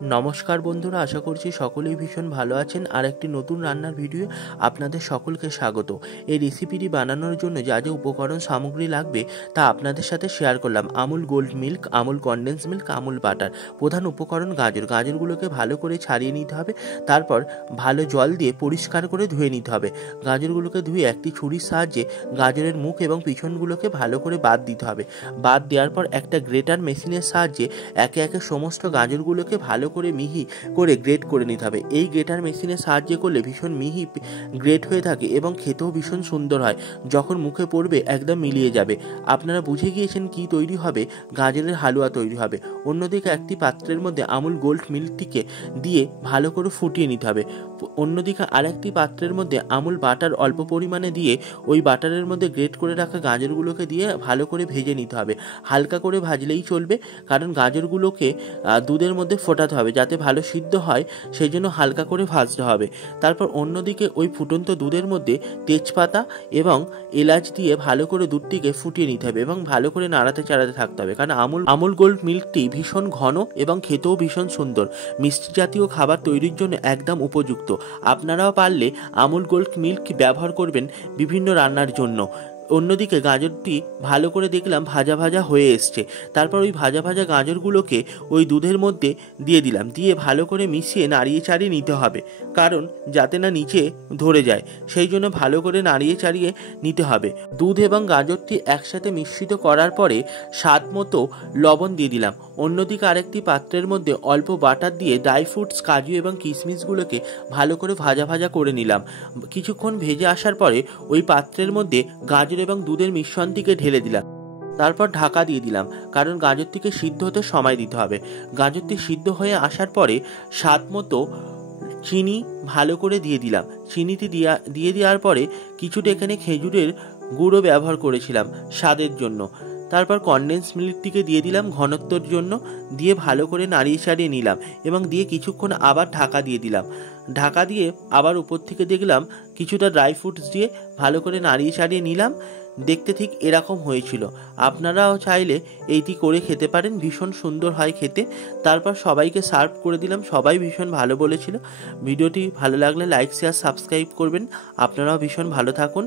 নমস্কার বন্ধুরা, আশা করছি সকলেই ভীষণ ভালো আছেন। আর একটি নতুন রান্নার ভিডিও আপনাদের সকলকে স্বাগত। এই রেসিপিটি বানানোর জন্য যা যা উপকরণ সামগ্রী লাগবে তা আপনাদের সাথে শেয়ার করলাম। Amul gold milk, Amul condense milk, Amul butter. প্রধান উপকরণ গাজরগুলোকে ভালো করে ছাড়িয়ে নিতে হবে। তারপর ভালো জল দিয়ে পরিষ্কার করে ধুয়ে নিতে হবে। গাজরগুলোকে ধুয়ে একটি ছুরির সাহায্যে গাজরের মুখ এবং পিছনগুলোকে ভালো করে বাদ দিতে হবে। বাদ দেওয়ার পর একটা গ্রেটার মেশিনের সাহায্যে একে একে সমস্ত গাজরগুলোকে ভালো করে মিহি করে গ্রেট করে নিতে হবে। এই গ্রেটার মেশিনের সাহায্যে করলে ভীষণ মিহি গ্রেট হয়ে থাকে এবং খেতেও ভীষণ সুন্দর হয়। যখন মুখে পড়বে একদম মিলিয়ে যাবে। আপনারা বুঝে গিয়েছেন কি তৈরি হবে, গাজরের হালুয়া তৈরি হবে। অন্যদিকে একটি পাত্রের মধ্যে আমুল গোল্ড মিল্কটিকে দিয়ে ভালো করে ফুটিয়ে নিতে হবে। অন্যদিকে আরেকটি পাত্রের মধ্যে আমুল বাটার অল্প পরিমাণে দিয়ে ওই বাটারের মধ্যে গ্রেট করে রাখা গাজরগুলোকে দিয়ে ভালো করে ভেজে নিতে হবে। হালকা করে ভাজলেই চলবে, কারণ গাজরগুলোকে দুধের মধ্যে ফোটাতে হবে যাতে ভালো সিদ্ধ হয়, সেই জন্য হালকা করে ভাজতে হবে। তারপর অন্যদিকে ওই ফুটন্ত দুধের মধ্যে তেজপাতা এবং এলাচ দিয়ে ভালো করে দুধটিকে ফুটিয়ে নিতে হবে এবং ভালো করে নাড়াতে চাড়াতে থাকতে হবে, কারণ আমুল গোল্ড মিল্কটি ভীষণ ঘন এবং খেতেও ভীষণ সুন্দর। মিষ্টি জাতীয় খাবার তৈরির জন্য একদম উপযুক্ত। আপনারাও পারলে আমুল গোল্ড মিল্ক ব্যবহার করবেন বিভিন্ন রান্নার জন্য। অন্যদিকে গাজরটি ভালো করে দেখলাম ভাজা ভাজা হয়ে এসছে। তারপর ওই ভাজা ভাজা গাজরগুলোকে ওই দুধের মধ্যে দিয়ে দিলাম, দিয়ে ভালো করে মিশিয়ে নাড়িয়ে চাড়িয়ে নিতে হবে, কারণ যাতে না নিচে ধরে যায়, সেই জন্য ভালো করে নাড়িয়ে চাড়িয়ে নিতে হবে। দুধ এবং গাজরটি একসাথে মিশ্রিত করার পরে স্বাদ মতো লবণ দিয়ে দিলাম। অন্যদিকে আরেকটি পাত্রের মধ্যে অল্প বাটার দিয়ে ড্রাই ফ্রুটস, কাজু এবং কিশমিশগুলোকে ভালো করে ভাজা ভাজা করে নিলাম। কিছুক্ষণ ভেজে আসার পরে ওই পাত্রের মধ্যে গাজর এবং দুধের মিশ্রণটিকে ঢেলে দিলাম। তারপর ঢাকা দিয়ে দিলাম, কারণ গাজরটিকে সিদ্ধ হতে সময় দিতে হবে। গাজরটি সিদ্ধ হয়ে আসার পরে স্বাদ মতো চিনি ভালো করে দিয়ে দিলাম। চিনিটি দিয়ে দেওয়ার পরে কিছুটা এখানে খেজুরের গুঁড়ো ব্যবহার করেছিলাম স্বাদের জন্য। তারপর কনডেন্স মিল্কটিকে দিয়ে দিলাম ঘনত্বর জন্য, দিয়ে ভালো করে নাড়িয়ে চাড়িয়ে নিলাম এবং দিয়ে কিছুক্ষণ আবার ঢাকা দিয়ে দিলাম। ঢাকা দিয়ে আবার উপর থেকে দেখলাম কিছুটা ড্রাই ফ্রুটস দিয়ে ভালো করে নাড়িয়ে চাড়িয়ে নিলাম। দেখতে ঠিক এরকম হয়েছিল। আপনারাও চাইলে এইটি করে খেতে পারেন, ভীষণ সুন্দর হয় খেতে। তারপর সবাইকে সার্ভ করে দিলাম, সবাই ভীষণ ভালো বলেছিল। ভিডিওটি ভালো লাগলে লাইক, শেয়ার, সাবস্ক্রাইব করবেন। আপনারাও ভীষণ ভালো থাকুন।